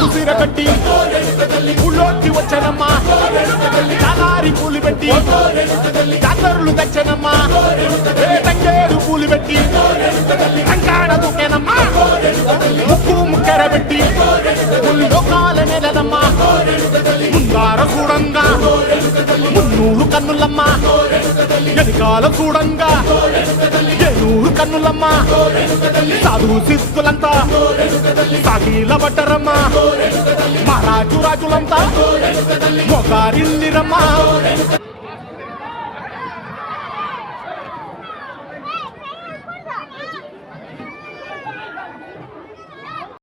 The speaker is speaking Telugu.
కుసిర కట్టి ఊళ్ళోకి వచ్చనమ్మా చాలారి పూలు పెట్టి జాతరులు తెచ్చనమ్మా తంగేరు పూలు పెట్టి కంకాడ దూకేనమ్మా ముక్కు ముక్కెర పెట్టి లోకాల నెలనమ్మా ముందార చూడంగా మున్నూరు కన్నులమ్మా ఎనకాల చూడంగా ఏనూరు కన్నులమ్మా సాధు సిద్ధులంతా సాగిల పట్టరమ్మా మహారాజు రాజులంతా మొగారిల్లిరమ్మా